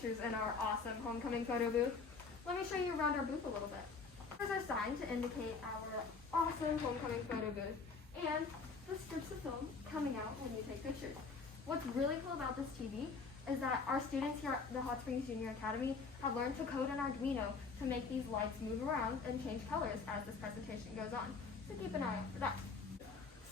pictures in our awesome homecoming photo booth. Let me show you around our booth a little bit. Here's our sign to indicate our awesome homecoming photo booth and the strips of film coming out when you take pictures. What's really cool about this TV is that our students here at the Hot Springs Junior Academy have learned to code an Arduino to make these lights move around and change colors as this presentation goes on. So keep an eye out for that.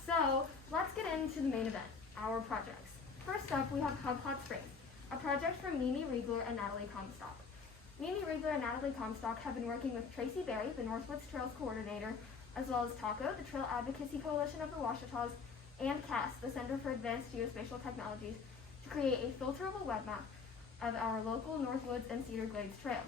So let's get into the main event, our projects. First up, we have Hub Hot Springs, a project from Mimi Riegler and Natalie Comstock. Mimi Riegler and Natalie Comstock have been working with Tracy Berry, the Northwoods Trails Coordinator, as well as TACO, the Trail Advocacy Coalition of the Ouachitas, and CAS, the Center for Advanced Geospatial Technologies, to create a filterable web map of our local Northwoods and Cedar Glades trails.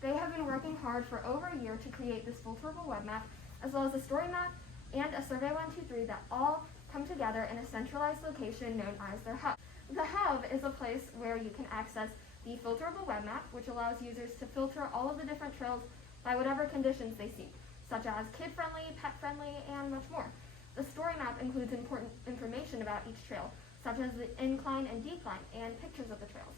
They have been working hard for over a year to create this filterable web map, as well as a story map and a Survey 123 that all come together in a centralized location known as their hub. The hub is a place where you can access the filterable web map, which allows users to filter all of the different trails by whatever conditions they see, such as kid-friendly, pet-friendly, and much more. The story map includes important information about each trail, such as the incline and decline, and pictures of the trails.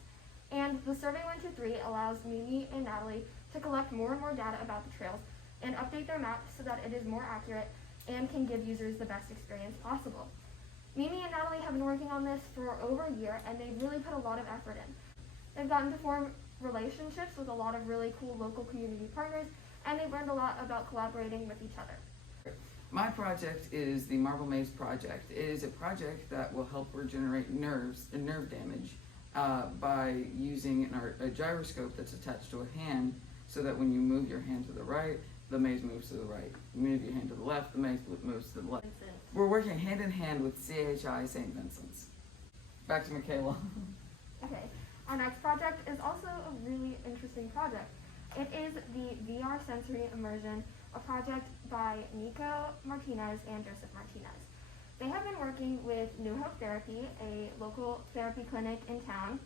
And the Survey 123 allows Mimi and Natalie to collect more and more data about the trails and update their map so that it is more accurate and can give users the best experience possible. Mimi and Natalie have been working on this for over a year, and they've really put a lot of effort in. They've gotten to form relationships with a lot of really cool local community partners, and they've learned a lot about collaborating with each other. My project is the Marble Maze Project. It is a project that will help regenerate nerve damage by using a gyroscope that's attached to a hand, so that when you move your hand to the right, the maze moves to the right. You move your hand to the left, the maze moves to the left. We're working hand in hand with CHI St. Vincent's. Back to Michaela. Okay, our next project is also a really interesting project. It is the VR Sensory Immersion, a project by Nico Martinez and Joseph Martinez. They have been working with New Hope Therapy, a local therapy clinic in town,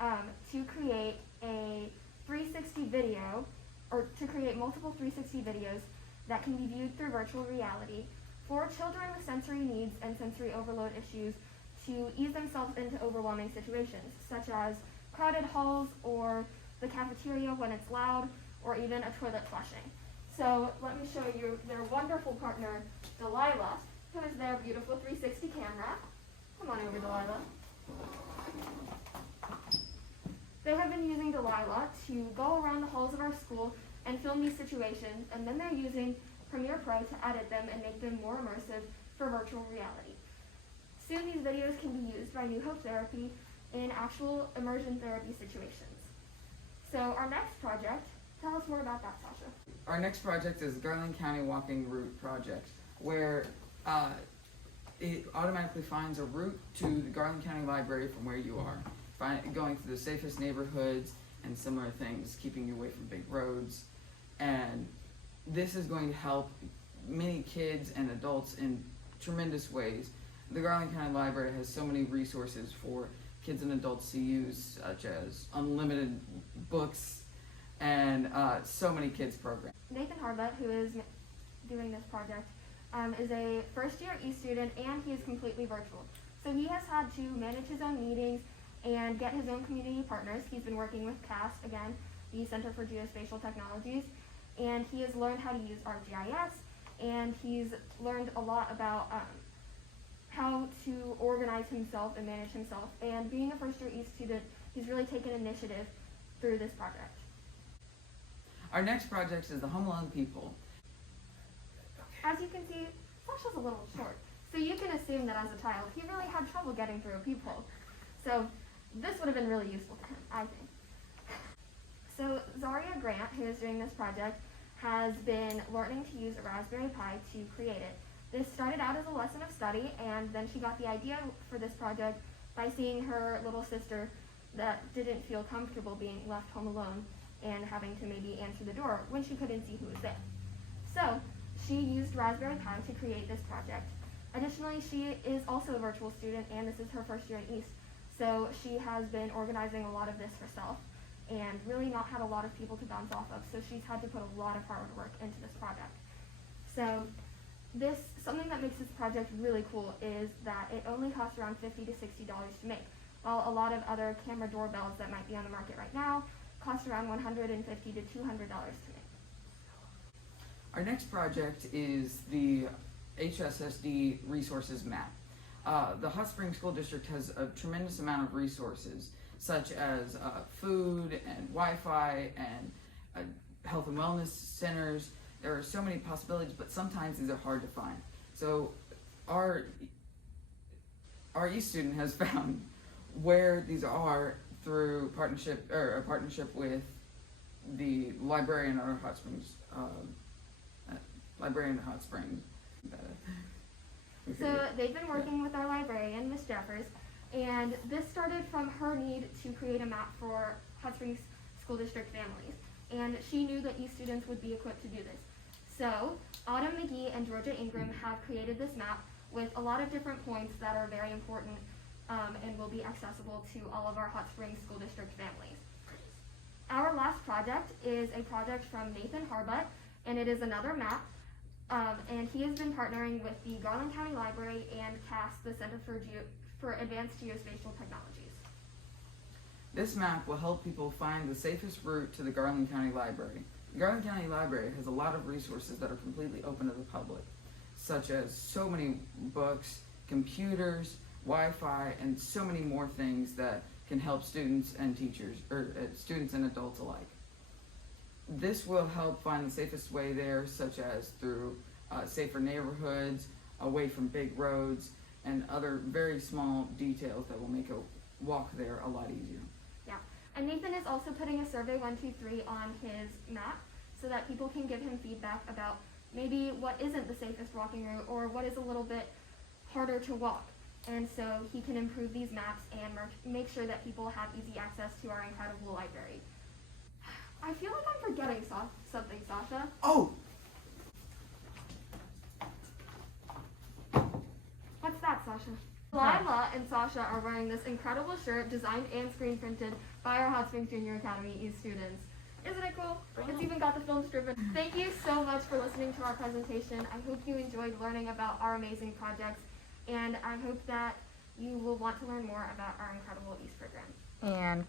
to create a 360 video, or to create multiple 360 videos that can be viewed through virtual reality for children with sensory needs and sensory overload issues to ease themselves into overwhelming situations, such as crowded halls or the cafeteria when it's loud, or even a toilet flushing. So let me show you their wonderful partner, Delilah, who is their beautiful 360 camera. Come on over, Delilah. They have been using Delilah to go around the halls of our school and film these situations, and then they're using Premiere Pro to edit them and make them more immersive for virtual reality. Soon these videos can be used by New Hope Therapy in actual immersion therapy situations. So our next project, tell us more about that, Sasha. Our next project is the Garland County Walking Route Project, where it automatically finds a route to the Garland County Library from where you are, going through the safest neighborhoods and similar things, keeping you away from big roads. And this is going to help many kids and adults in tremendous ways. The Garland County Library has so many resources for kids and adults to use, such as unlimited books and so many kids programs. Nathan Harbutt, who is doing this project, is a first-year E student, and he is completely virtual. So he has had to manage his own meetings and get his own community partners. He's been working with CAS, again, the Center for Geospatial Technologies, and he has learned how to use ArcGIS, and he's learned a lot about how to organize himself and manage himself. And being a first-year E student, he's really taken initiative through this project. Our next project is the Home Alone People. As you can see, Sasha's a little short, so you can assume that as a child, he really had trouble getting through a peephole. So this would have been really useful to him, I think. So Zaria Grant, who is doing this project, has been learning to use a Raspberry Pi to create it. This started out as a lesson of study, and then she got the idea for this project by seeing her little sister that didn't feel comfortable being left home alone and having to maybe answer the door when she couldn't see who was there. So she used Raspberry Pi to create this project. Additionally, she is also a virtual student, and this is her first year at East. So she has been organizing a lot of this herself and really not had a lot of people to bounce off of. So she's had to put a lot of hard work into this project. So something that makes this project really cool is that it only costs around $50 to $60 to make, while a lot of other camera doorbells that might be on the market right now cost around $150 to $200 to make. Our next project is the HSSD resources map. The Hot Springs School District has a tremendous amount of resources, such as food and Wi-Fi and health and wellness centers. There are so many possibilities, but sometimes these are hard to find. So our East student has found where these are through a partnership with the librarian at our Hot Springs, librarian at Hot Springs. So they've been working with our librarian, Ms. Jeffers, and this started from her need to create a map for Hot Springs School District families. And she knew that East students would be equipped to do this. So Autumn McGee and Georgia Ingram have created this map with a lot of different points that are very important and will be accessible to all of our Hot Springs School District families. Our last project is a project from Nathan Harbutt, and it is another map. And he has been partnering with the Garland County Library and CAS, the Center for Advanced Geospatial Technologies. This map will help people find the safest route to the Garland County Library. The Garland County Library has a lot of resources that are completely open to the public, such as so many books, computers, Wi-Fi, and so many more things that can help students and teachers, or students and adults alike. This will help find the safest way there, such as through safer neighborhoods, away from big roads, and other very small details that will make a walk there a lot easier. Yeah, and Nathan is also putting a Survey 123 on his map so that people can give him feedback about maybe what isn't the safest walking route or what is a little bit harder to walk. And so he can improve these maps and make sure that people have easy access to our incredible library. I feel like I'm forgetting something, Sasha. Oh! What's that, Sasha? Lila and Sasha are wearing this incredible shirt designed and screen printed by our Hot Springs Junior Academy East students. Isn't it cool? It's even got the film strip. Thank you so much for listening to our presentation. I hope you enjoyed learning about our amazing projects, and I hope that you will want to learn more about our incredible East program. And